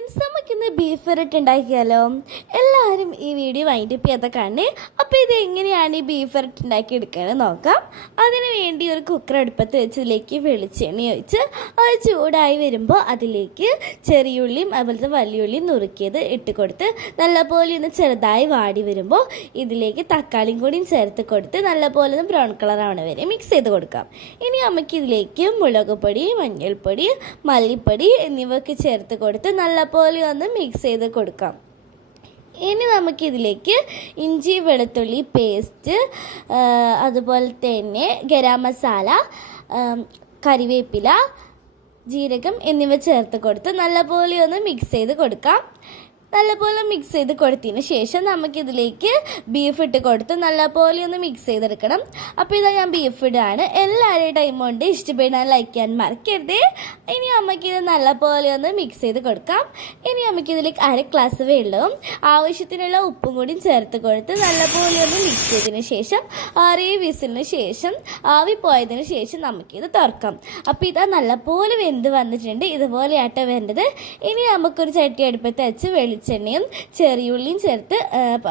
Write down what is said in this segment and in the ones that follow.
Friends, നമുക്കിന്ന് beef വരട്ട് ഉണ്ടാക്കിയാലോ? എല്ലാവരും ഈ വീഡിയോ വൈൻഡപ്പ് ചെയ്തൊക്കെയാണ്. അപ്പോൾ ഇത് എങ്ങനെയാണ് ഈ ബീഫ് വരട്ട് ഉണ്ടാക്കി എടുക്കുന്നത് നോക്കാം. അതിന് വേണ്ടി ഒരു കുക്കർ അടുപ്പത്ത് വെച്ച് ഇതിലേക്ക് വെളിച്ചെണ്ണ ഒഴിച്ച് അത് ചൂടായി വരുമ്പോൾ അതിലേക്ക് ചെറിയുള്ളിയും അതുപോലത്തെ വലിയുള്ളിയും നുറുക്കിയത് ഇട്ട് കൊടുത്ത് നല്ലപോലെ ഒന്ന് ചെറുതായി വാടി വരുമ്പോൾ ഇതിലേക്ക് തക്കാളിയും കൂടിയും ചേർത്ത് കൊടുത്ത് നല്ലപോലെ ഒന്ന് ബ്രൗൺ കളർ ആവണ വരെ മിക്സ് ചെയ്ത് കൊടുക്കാം. ഇനി നമുക്ക് ഇതിലേക്ക് മുളക് പൊടി, മഞ്ഞൾപ്പൊടി, മല്ലിപ്പൊടി എന്നിവയൊക്കെ ചേർത്ത് കൊടുത്ത് നല്ലപോലെ ഒന്ന് മിക്സ് ചെയ്ത് കൊടുക്കാം. ഇനി നമുക്കിതിലേക്ക് ഇഞ്ചി വെളുത്തുള്ളി പേസ്റ്റ്, അതുപോലെ തന്നെ ഗരം മസാല, കറിവേപ്പില, ജീരകം എന്നിവ ചേർത്ത് കൊടുത്ത് നല്ലപോലെ ഒന്ന് മിക്സ് ചെയ്ത് കൊടുക്കാം. നല്ലപോലെ മിക്സ് ചെയ്ത് കൊടുത്തതിന് ശേഷം നമുക്കിതിലേക്ക് ബീഫ് ഇട്ട് കൊടുത്ത് നല്ലപോലെ ഒന്ന് മിക്സ് ചെയ്തെടുക്കണം. അപ്പോൾ ഇതാ ഞാൻ ബീഫ് ഇടുകയാണ്. എല്ലാവരുടെയും ടൈം കൊണ്ട് ഇഷ്ടപ്പെടാൻ ലൈക്ക് ചെയ്യാൻ മറക്കരുത്. ഇനി നമുക്കിത് നല്ലപോലെ ഒന്ന് മിക്സ് ചെയ്ത് കൊടുക്കാം. ഇനി നമുക്കിതിലേക്ക് 1/2 ഗ്ലാസ് വെള്ളവും ആവശ്യത്തിനുള്ള ഉപ്പും കൂടി ചേർത്ത് കൊടുത്ത് നല്ലപോലെ ഒന്ന് മിക്സ് ചെയ്തതിന് ശേഷം 6 വിസിലിന് ശേഷം ആവി പോയതിന് ശേഷം നമുക്കിത് തുറക്കാം. അപ്പോൾ ഇതാ നല്ലപോലെ വെന്ത് വന്നിട്ടുണ്ട്. ഇതുപോലെയാട്ടോ വേണ്ടത്. ഇനി നമുക്കൊരു ചട്ടി അടുപ്പത്ത് വെച്ച് വെളിച്ചെണ്ണയും ചെറിയുള്ളിയും ചേർത്ത്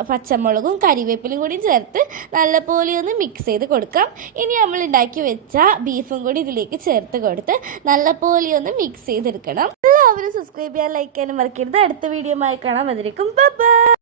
പച്ചമുളകും കറിവേപ്പിലും കൂടി ചേർത്ത് നല്ലപോലെ ഒന്ന് മിക്സ് ചെയ്ത് കൊടുക്കാം. ഇനി നമ്മൾ ഉണ്ടാക്കി വെച്ച ബീഫും കൂടി ഇതിലേക്ക് ചേർത്ത് കൊടുത്ത് നല്ലപോലെ ഒന്ന് മിക്സ് ചെയ്തെടുക്കണം. എല്ലാവരും സബ്സ്ക്രൈബ് ചെയ്യാൻ, ലൈക്ക് ചെയ്യാനും മറക്കരുത്. അടുത്ത വീഡിയോ ആയി കാണാൻ വന്നിരിക്കും. Bye bye.